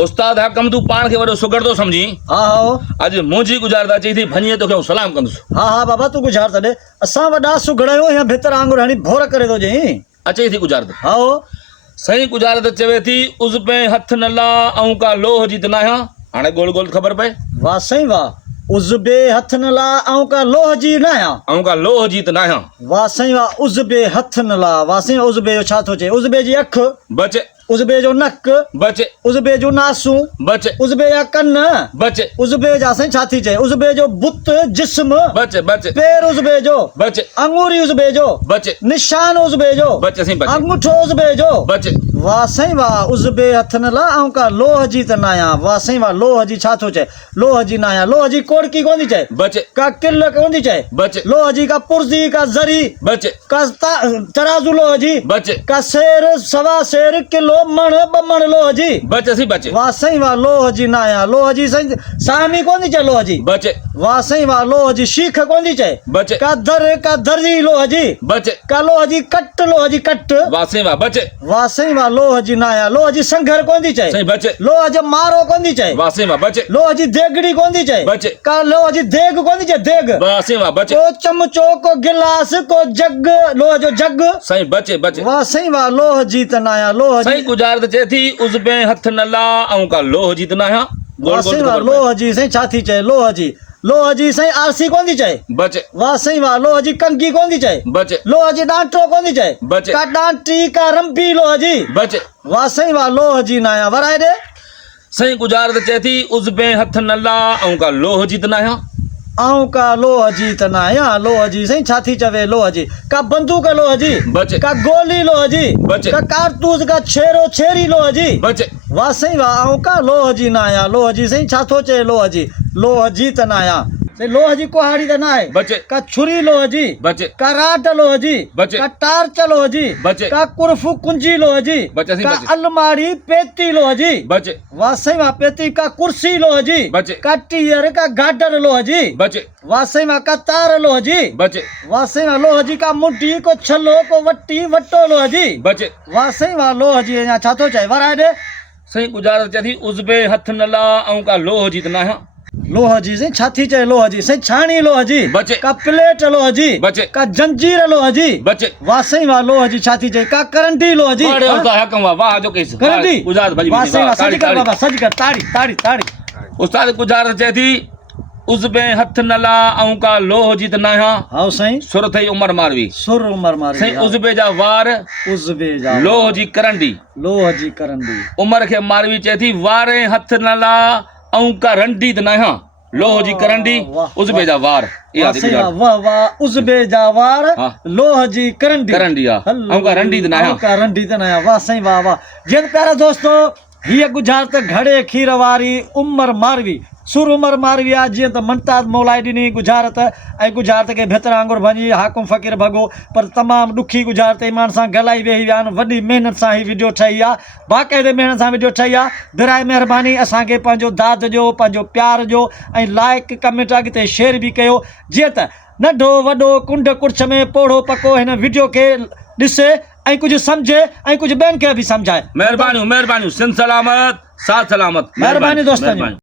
उस्ताद हकम तू पान के वडो सुगड़दो समझी। हाँ हाँ आज मुंजी गुजारदा चई थी भनिए तो के सलाम कंदुस। हाँ हाँ बाबा तू गुजार तॾे असां वॾा सुगड़ायो या भितर आंगुर हणी भोर करे थो जई। अचे थी गुजारद हाँ सही गुजारद चवे थी उस पे हथ न ला ऐं का लोह जी त नाया हाणे गोल गोल ख़बर पए वाह साईं वाह उज़बे हथ न ला ऐं का लोह जी नाया ऐं का लोह जी त नाया वाह साईं वाह उज़बे हथ न ला वाह साईं उज़बे जो छा थो चए उज़बे जी अख बचे उज़बे जो नक बचे उज़बे जो नासूं बचे उज़बे जा कन बचे उज़बे जा साईं छा थी चए उज़बे जो बुत जिस्म बचे बचे पैर उज़बे जो बचे अंगूरी उज़बे जो बचे निशान उज़बे जो बचे सही बचे अंगूठो उज़बे जो बचे वाह साईं वाह उज़बे हथ न ला ऐं का लोह जी त नाया वाह साईं वाह लोह जी छा थो चए लोह जी नाया लोह जी कोड़की कोन थी चए बचे का किल कोन थी चए बचे लोह जी का पुर्जी का जरी बचे का तराजू लोह जी बचे का शेर सवा शेर किलो मण ब मण लोह जी बचे सही बचे वाह साईं वाह लोह जी नाया लोह जी साईं सामी कोन थी चए लोह जी बचे वाह साईं वाह लोह जी शीख कोन थी चए बचे का दर्जी लोह जी बचे का लोह जी कट लोह जी कट वाह सही वाह बचे वाह साईं वाह लोह जी नाया लोह जी संघर कोन थी चए सही बचे लोह जो मारो कोन थी चए वाह सही वाह बचे लोह जी देगड़ी कोन थी चए बचे का लोह जी देग कोन थी चए देग वाह सही वाह बचे को चमचो को गिलास को जग लोह जो जग सही बचे बचे वाह साईं वाह लोह जी त नाया लोह सही जी गुजारद चए थी उस पे हथ न ला ऐं का लोह जी त नाया गोल वाह गोल साईं वाह ख़बर पए लोह जी साईं छा थी चए लोह जी साईं आरसी कोन थी चए बचे वाह साईं वाह लोह जी कंगी कोन थी चए बचे लोह जी डांटो कोन थी चए बचे का डांटी का रंबी लोह जी बचे वाह साईं वाह लोह जी नाया वराए दे सही गुजारद चए थी उस पे हथ न ला ऐं का लोह जी त नाया ऐं का लोह जी त नाया लोह जी साईं छा थी चवे लोह जी का बंदूक लोह जी बचे का गोली लोह जी बचे का कारतूस का छेरो छेरी लोह जी बचे वाह साईं वाह ऐं का लोह जी नाया लोह जी साईं छा थो चए लोह जी त नाया साईं लोह जी कुहाड़ी त नाहे बचे का छुरी लोह जी बचे का राड लोह जी बचे का टार्च लोह जी बचे का कुर्फू कुंजी लोह जी बचे साईं का बचे अलमारी पेती लोह जी बचे वाह साईं वाह पेती का कुर्सी लोह जी बचे का टीयर का गाडर लोह जी बचे वाह साईं वाह का तार लोह जी बचे वाह साईं वाह लोह जी का मुंडी को छलो को वट्टी वट्टो लोह जी बचे वाह साईं वाह लोह जी अञा छा थो चए वराए दे सही गुजारद चए थी उस पे हथ न ला ऐं का लोह जी त नाया लोह जी साईं छा थी चए लोह जी साईं छाणी लोह जी बचे का प्लेट लोह जी बचे का जंजीर लोह जी बचे वाह साईं वाह लोह जी छा थी चए का करंडी लोह जी बड़े उस्ताद हकम वाह जो केस करंडी गुजारद भली वाह साईं वाह ताड़ी सज कर ताड़ी बाबा सज कर ताड़ी ताड़ी ताड़ी उस्ताद गुजारद चए थी उस पे हथ न ला ऐं का लोह जी त नाया हाउ साईं सुर थई उमर मारवी सुर उमर मारी सही उस पे जा वार उज़बे जा लोह जी करंडी लोह जी करंडी उमर खे मारवी चए थी वारे हथ न ला ऐं का रंडी त नाया लोह जी करंडी वाह, उस पे जा वार इहा वाह थी साईं वाह गुजारद वाह वाह उज़बे जा वार हाँ। लोह जी करंडी करंडी आहे ऐं का रंडी त नाया ऐं का रंडी त नाया वाह साईं वाह वाह जिन प्यारा दोस्तो हीअ गुजारत घड़े खीर वारी उमर मारवी सुर उमर मारवी आहे जीअं त मुमताज़ मौलाई ॾिनी गुजारत ऐं गुजारत खे भितर आंगुर भञी हाकुम फ़क़ीर भॻो पर तमामु ॾुखी गुजारत ईमान सां ॻाल्हाई वेही विया आहिनि वॾी महिनत सां ही वीडियो ठही आहे बाक़ाइदे महिनत सां वीडियो ठही आहे बिराए महिरबानी असांखे पंहिंजो दाद ॾियो पंहिंजो प्यार ॾियो ऐं लाइक कमेंट अॻिते शेयर बि कयो जीअं त नंढो वॾो कुंड कुर्छ में पोड़ो पको हिन वीडियो खे ॾिसे ऐं कुझु सम्झे ऐं कुझु ॿियनि खे बि सम्झाए महिरबानियूं महिरबानियूं सिंध सलामत साथ सलामत महिरबानी दोस्तनि